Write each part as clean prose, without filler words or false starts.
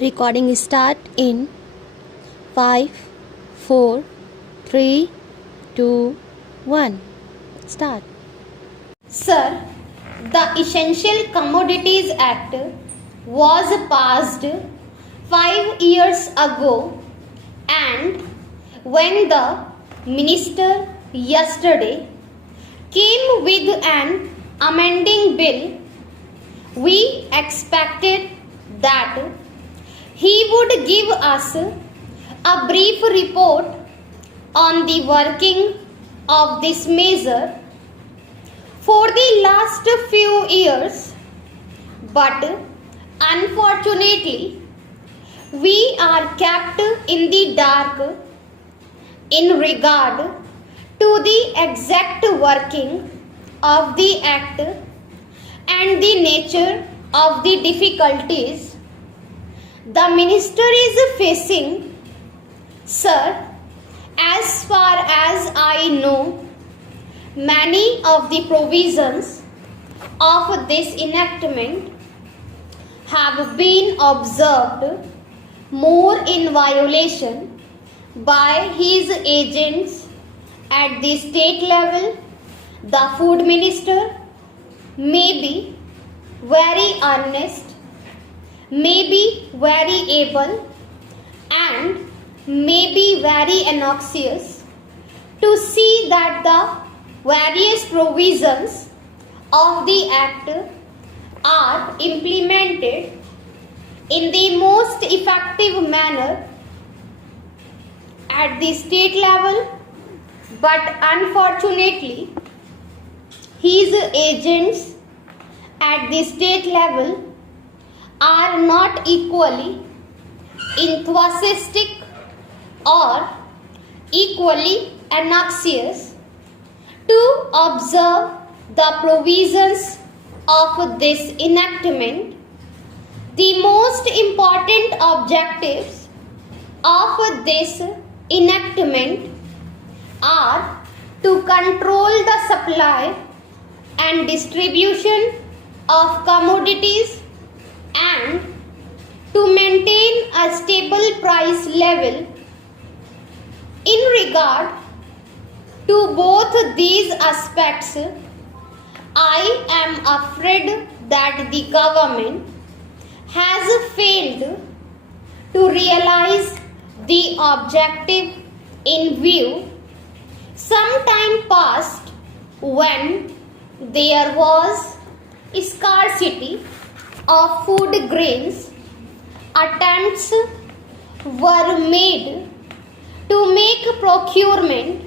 Recording start in 5, 4, 3, 2, 1. Start. Sir, the Essential Commodities Act was passed 5 years ago, and when the minister yesterday came with an amending bill, we expected that he would give us a brief report on the working of this measure for the last few years, but unfortunately we are kept in the dark in regard to the exact working of the act and the nature of the difficulties the minister is facing. Sir, as far as I know, many of the provisions of this enactment have been observed more in violation by his agents at the state level. The food minister may be very earnest, may be very able, and may be very anxious to see that the various provisions of the act are implemented in the most effective manner at the state level, but unfortunately his agents at the state level are not equally enthusiastic or equally anxious to observe the provisions of this enactment. The most important objectives of this enactment are to control the supply and distribution of commodities and to maintain a stable price level. In regard to both these aspects, I am afraid that the government has failed to realize the objective in view. Some time past, when there was scarcity of food grains, attempts were made to make procurement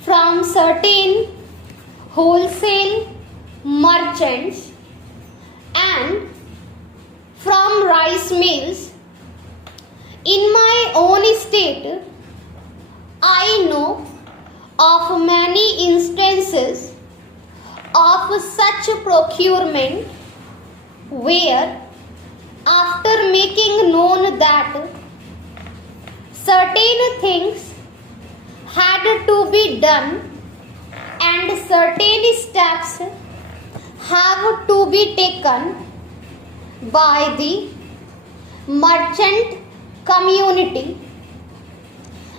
from certain wholesale merchants and from rice mills. In my own state, I know of many instances of such procurement where, after making known that certain things had to be done and certain steps have to be taken by the merchant community,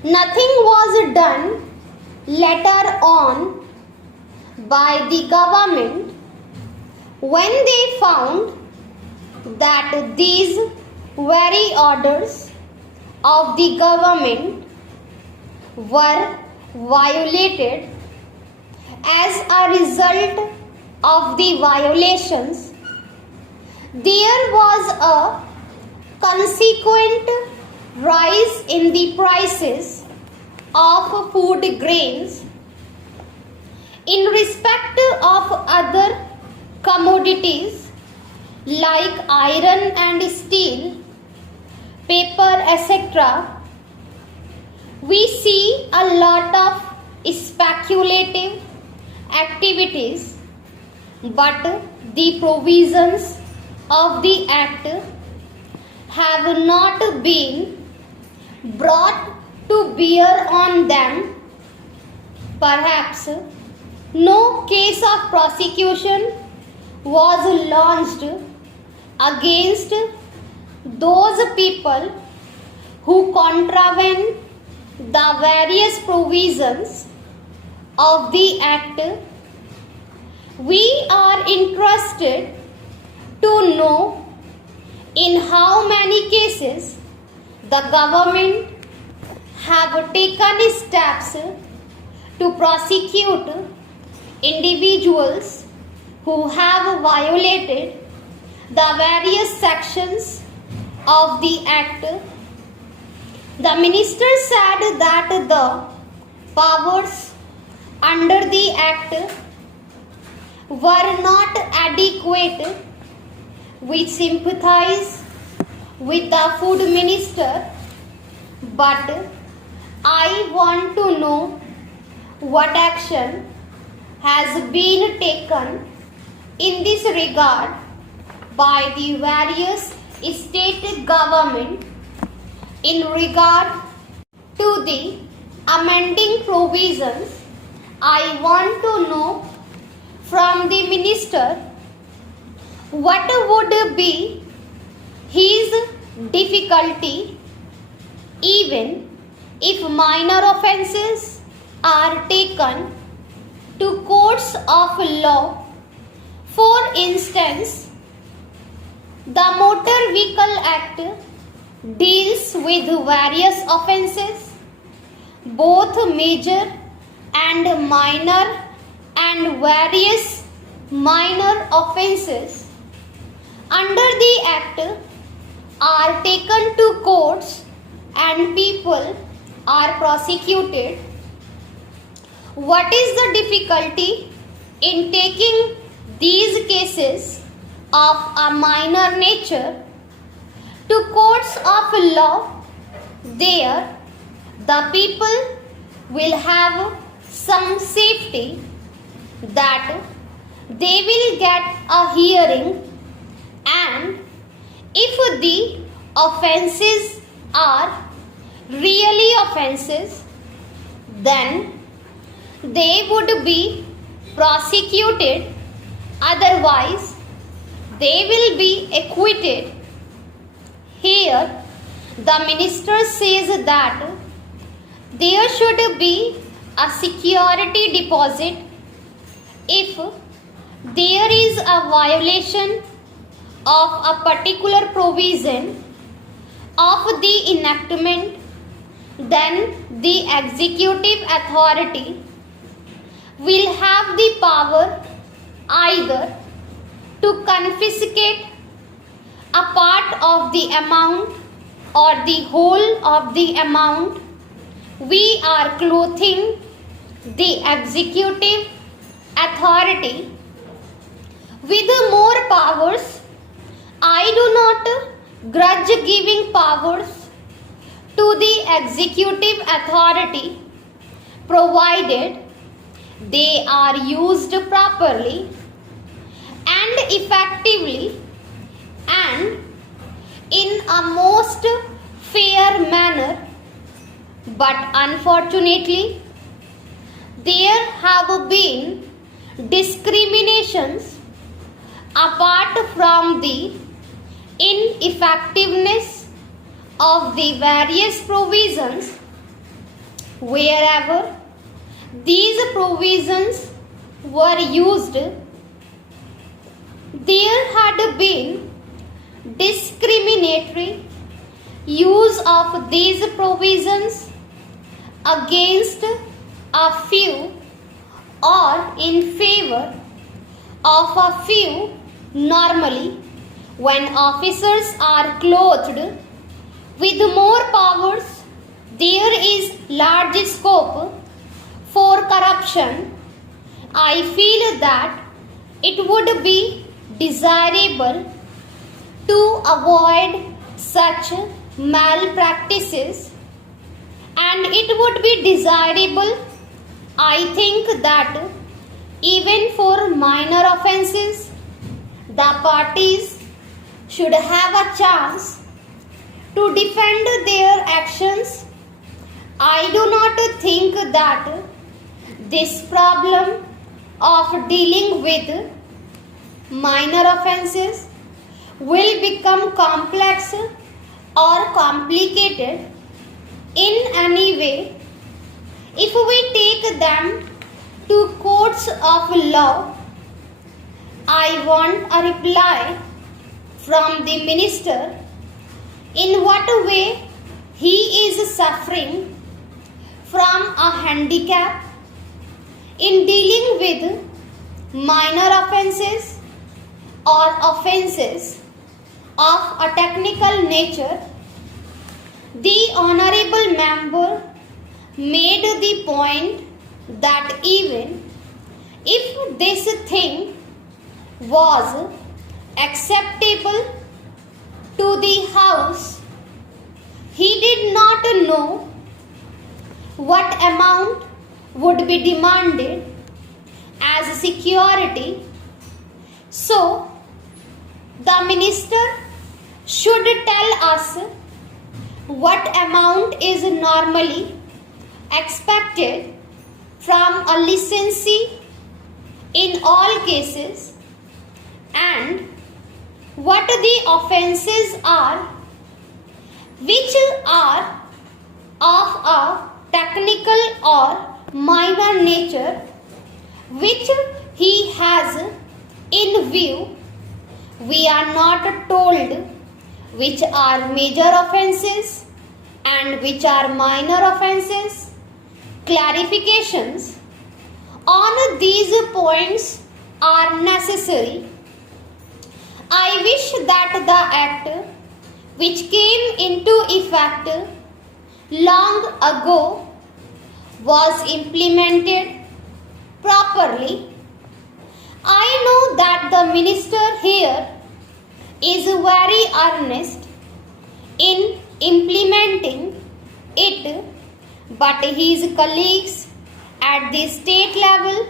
nothing was done later on by the government when they found that these very orders of the government were violated. As a result of the violations, there was a consequent rise in the prices of food grains. In respect of other commodities like iron and steel, paper, etc., we see a lot of speculative activities, but the provisions of the act have not been brought to bear on them. Perhaps no case of prosecution was launched against those people who contravene the various provisions of the Act. We are interested to know in how many cases the government have taken steps to prosecute individuals who have violated the various sections of the Act. The minister said that the powers under the Act were not adequate. We sympathize with the food minister, but I want to know what action has been taken in this regard by the various state government in regard to the amending provisions. I want to know from the minister what would be his difficulty even if minor offences are taken to courts of law. For instance, the Motor Vehicle Act deals with various offences, both major and minor, and various minor offences under the Act are taken to courts and people are prosecuted. What is the difficulty in taking these cases of a minor nature to courts of law? There, the people will have some safety that they will get a hearing, and if the offences are really offences, then they would be prosecuted, otherwise they will be acquitted. Here the minister says that there should be a security deposit if there is a violation of a particular provision of the enactment. Then the executive authority will have the power either to confiscate a part of the amount or the whole of the amount. We are clothing the executive authority with more powers. I do not grudge giving powers to the executive authority, provided they are used properly and effectively and in a most fair manner. But unfortunately, there have been discriminations apart from the ineffectiveness of the various provisions. Wherever these provisions were used, there had been discriminatory use of these provisions against a few or in favor of a few. Normally, when officers are clothed with more powers, there is large scope for corruption. I feel that it would be desirable to avoid such malpractices, and it would be desirable, I think, that even for minor offences, the parties should have a chance to defend their actions. I do not think that this problem of dealing with minor offences will become complex or complicated in any way, if we take them to courts of law, I want a reply from the minister in what way he is suffering from a handicap in dealing with minor offences or offences of a technical nature. The honorable member made the point that even if this thing was acceptable to the House, he did not know what amount would be demanded as security. So, the minister should tell us what amount is normally expected from a licensee in all cases and what the offences are which are of a technical or minor nature which he has in view. We are not told which are major offences and which are minor offences. Clarifications on these points are necessary. I wish that the Act which came into effect long ago was implemented properly. I know that the minister here is very earnest in implementing it, but his colleagues at the state level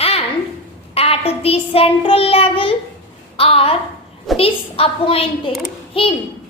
and at the central level are disappointing him.